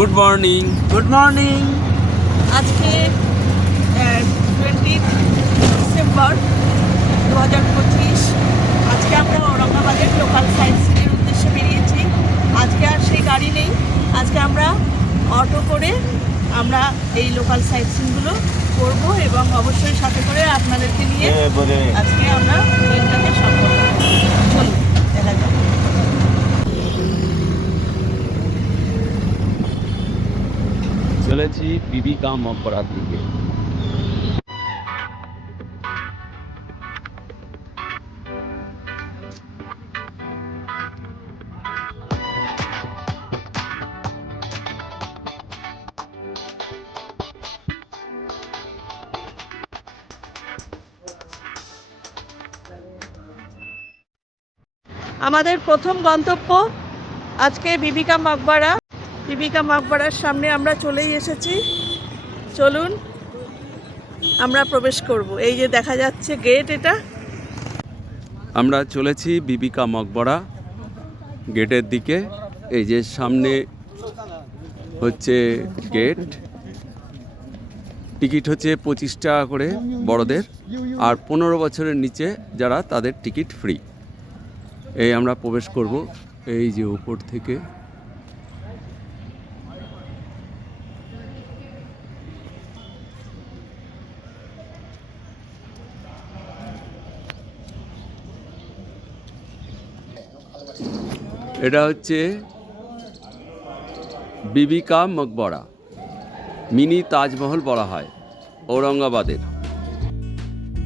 Good morning. Good morning. আজকে 20 December 2025। আজকে আমরা ঔরঙ্গাবাদের লোকাল সাইট সিনের উদ্দেশ্যে বেরিয়েছি। আজকে আর সেই গাড়ি নেই, আজকে আমরা অটো করে আমরা এই লোকাল সাইট সিনগুলো করবো এবং অবশ্যই সাথে করে আপনাদেরকে নিয়ে আজকে আমরা ট্রেনটাকে সফল করব। চলুন দেখা যাক। চলেছি বিবিকা মকবরার দিকে। আমাদের প্রথম গন্তব্য আজকে বিবিকা মকবরা। বিবিকা মকবরার সামনে আমরা চলেই এসেছি। চলুন আমরা প্রবেশ করব। এই যে দেখা যাচ্ছে গেট, এটা আমরা চলেছি বিবিকা মকবরা গেটের দিকে। এই যে সামনে হচ্ছে গেট। টিকিট হচ্ছে 25 টাকা করে বড়দের, আর 15 বছরের নিচে যারা তাদের টিকিট ফ্রি। এই আমরা প্রবেশ করব এই যে উপর থেকে। এটা হচ্ছে বিবিকা মকবরা, মিনি তাজমহল বলা হয় ঔরঙ্গাবাদের।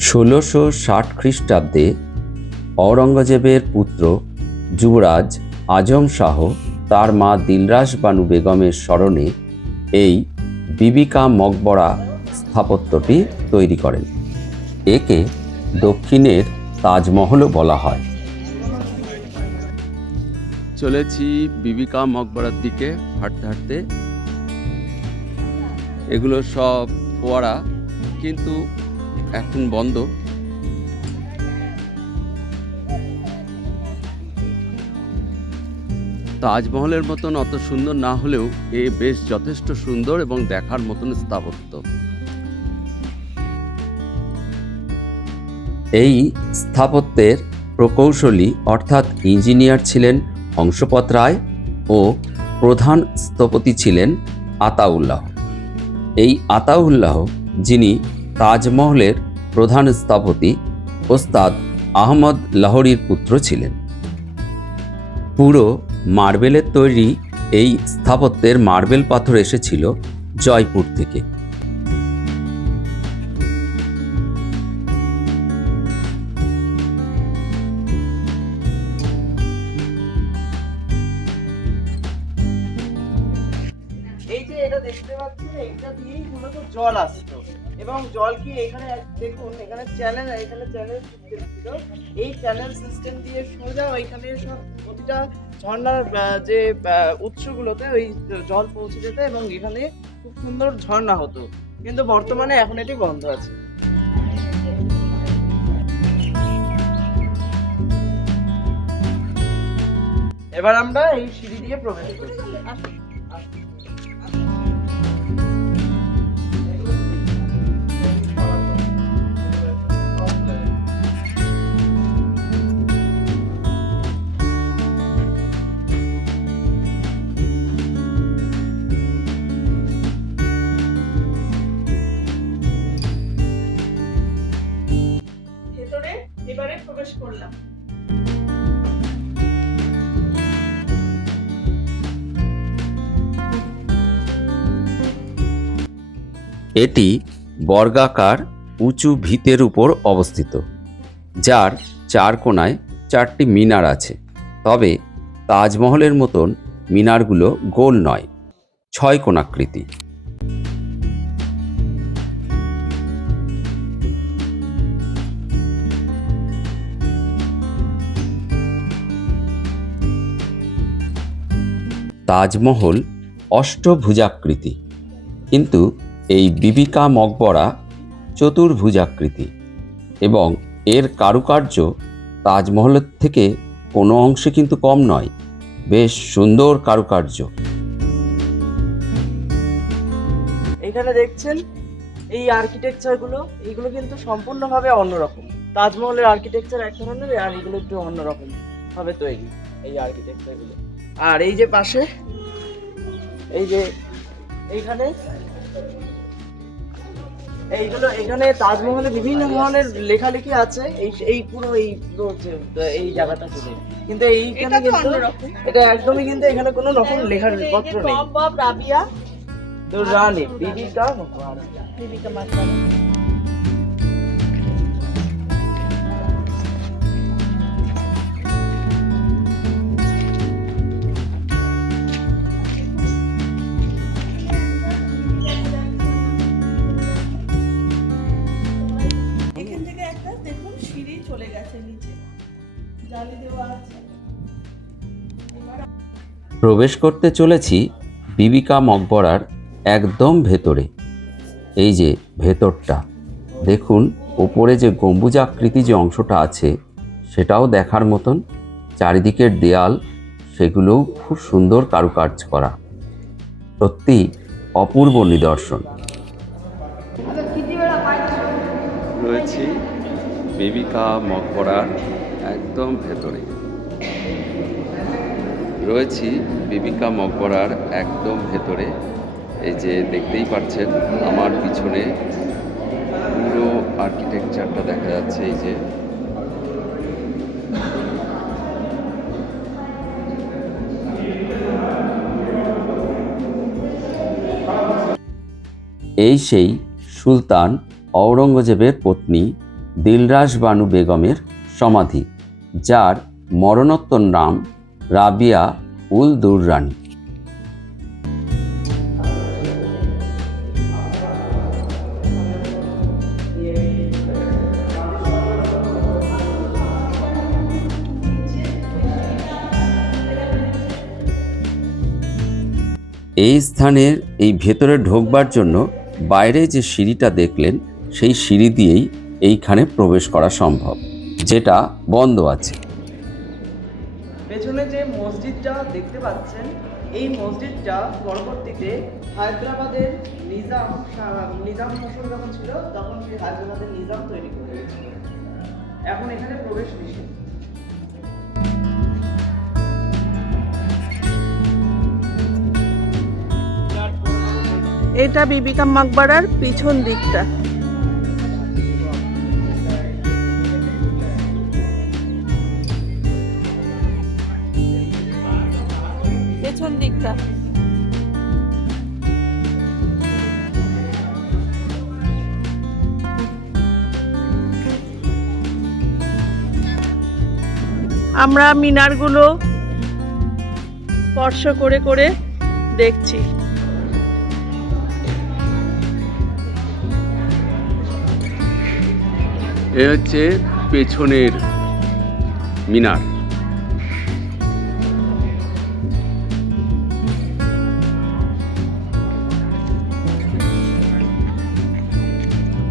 1660 খ্রিস্টাব্দে ঔরঙ্গজেবের পুত্র যুবরাজ আজম শাহ তার মা দিলরাস বানু বেগমের স্মরণে এই বিবিকা মকবরা স্থাপত্যটি তৈরি করেন। একে দক্ষিণের তাজমহলও বলা হয়। চলেছি বিবিকা মকবরার দিকে হাঁটতে হাঁটতে। এগুলো সব ফোয়ারা, কিন্তু এখন বন্ধ। তাজমহলের মতন অত সুন্দর না হলেও এ বেশ যথেষ্ট সুন্দর এবং দেখার মতন স্থাপত্য। এই স্থাপত্যের প্রকৌশলী অর্থাৎ ইঞ্জিনিয়ার ছিলেন হংসপত রায় ও প্রধান স্থপতি ছিলেন আতাউল্লাহ। এই আতাউল্লাহ, যিনি তাজমহলের প্রধান স্থপতি ওস্তাদ আহমদ লাহোরীর পুত্র ছিলেন। পুরো মার্বেলের তৈরি এই স্থাপত্যের মার্বেল পাথর এসেছিল জয়পুর থেকে। এই যে এটা দেখতে পাচ্ছেন, এইটা দিয়েই মূলত জল আসতো এবং জল কি এখানে দেখুন, এখানে চ্যানেল সিস্টেম ছিল। এই চ্যানেল সিস্টেম দিয়ে সোজা ওইখানে সব প্রতিটা ঝর্ণার যে উৎসগুলোতে ওই জল পৌঁছে যেত এবং এখানে খুব সুন্দর ঝর্ণা হতো। কিন্তু বর্তমানে এখন এটি বন্ধ আছে। এবার আমরা এই সিঁড়ি দিয়ে প্রবেশ করছি। ভেতরে এবারে প্রবেশ করলাম। এটি বর্গাকার উঁচু ভিতের উপর অবস্থিত, যার চার কোণায় 4টি মিনার আছে। তবে তাজমহলের মতন মিনারগুলো গোল নয়, 6 কোণাকৃতি। তাজমহল অষ্টভুজাকৃতি, কিন্তু এই বিবিকা মকবরা চতুর্ভুজাকৃতি এবং এর কারুকার্য তাজমহলের থেকে কোনো অংশে কিন্তু কম নয়। বেশ সুন্দর কারুকার্য। এখানে দেখছেন এই আর্কিটেকচারগুলো, এইগুলো কিন্তু সম্পূর্ণভাবে অন্যরকম। তাজমহলের আর্কিটেকচার এক ধরনের, আর এগুলো একটু অন্যরকম ভাবে তৈরি এই আর্কিটেকচারগুলো। আর এই যে পাশে এই যে এইখানে এখানে তাজমহলে বিভিন্ন ধরনের লেখালেখি আছে এই পুরো এই জায়গাটা জুড়ে। কিন্তু এইখানে কিন্তু এটা একদমই কিন্তু এখানে কোনো রকম লেখার পত্র নেই। রাবিয়া তো রানী বিবিকা মাকবারা। এখান থেকে একটা দেখুন সিঁড়ি চলে গেছে নিচে, জালি দেওয়া আছে। প্রবেশ করতে চলেছি বিবিকা মকবরার একদম ভেতরে। এই যে ভেতরটা দেখুন, ওপরে যে গম্বুজাকৃতি যে অংশটা আছে সেটাও দেখার মতন। চারিদিকের দেয়াল সেগুলোও খুব সুন্দর কারুকার্য করা, সত্যি অপূর্ব নিদর্শন। রয়েছি বিবিকা মকবরার একদম ভেতরে। রয়েছি বিবিকা মকবরার একদম ভেতরে। এই যে দেখতেই পাচ্ছেন আমার পিছনে পুরো আর্কিটেকচারটা দেখা যাচ্ছে। এই যে এই সেই সুলতান ঔরঙ্গজেবের পত্নী দিলরাস বানু বেগমের সমাধি, যার মরণোত্তর নাম রাবিয়া উল দুররানি। এই স্থানের এই ভেতরে ঢোকবার জন্য বাইরে যে সিঁড়িটা দেখলেন সেই সিঁড়ি দিয়েই এইখানে প্রবেশ করা সম্ভব, যেটা বন্ধ আছে। পেছনে যে মসজিদটা দেখতে পাচ্ছেন, এই মসজিদটা পরবর্তীতে হায়দ্রাবাদের নিজাম শাসন যখন ছিল তখন সেই হায়দ্রাবাদের নিজাম তৈরি করে দিয়েছিল। এখন এখানে প্রবেশ নিষেধ। এটা বিবিকা মাকবারার পিছন দিকটা। পেছন দিকটা আমরা মিনারগুলো স্পর্শ করে করে দেখছি। এ হচ্ছে পেছনের মিনার।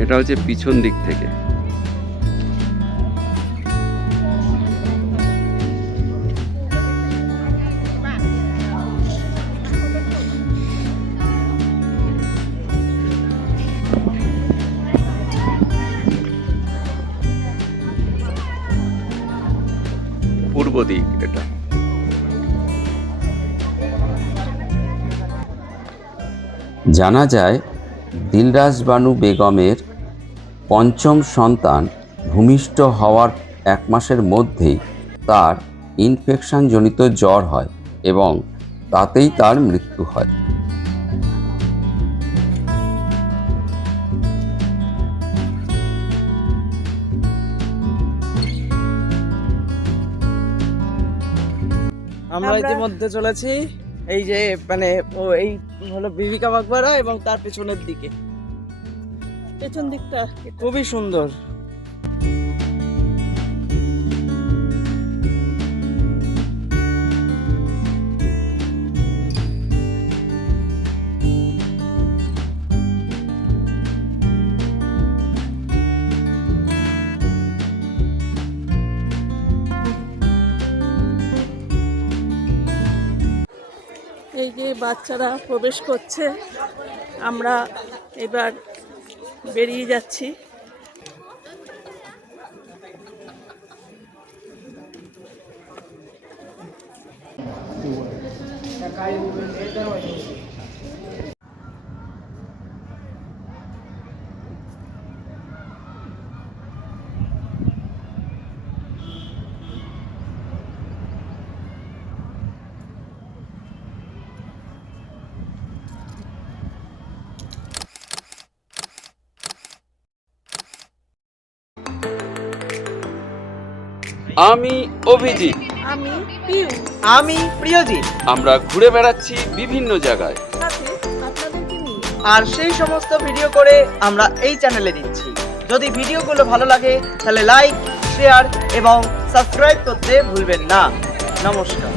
এটা হচ্ছে পিছন দিক থেকে। পূর্ব দিক এটা। জানা যায় দিলরাস বানু বেগমের পঞ্চম সন্তান ভূমিষ্ঠ হওয়ার 1 মাসের মধ্যেই তার ইনফেকশনজনিত জ্বর হয় এবং তাতেই তার মৃত্যু হয়। আমরা ইতিমধ্যে চলেছি এই যে মানে এই হলো বিবিকা মাকবারা এবং তার পেছনের দিকে। পেছন দিকটা খুবই সুন্দর। এই যে বাচ্চারা প্রবেশ করছে, আমরা এবার বেরিয়ে যাচ্ছি। আমি অভিজিৎ, আমি পিউ, আমি প্রিয়জিৎ। আমরা ঘুরে বেড়াচ্ছি বিভিন্ন জায়গায়। সাথে আপনাদেরকে নিয়ে। আর সেই সমস্ত ভিডিও করে আমরা এই চ্যানেলে দিচ্ছি। যদি ভিডিওগুলো ভালো লাগে তাহলে লাইক, শেয়ার এবং সাবস্ক্রাইব করতে ভুলবেন না। নমস্কার।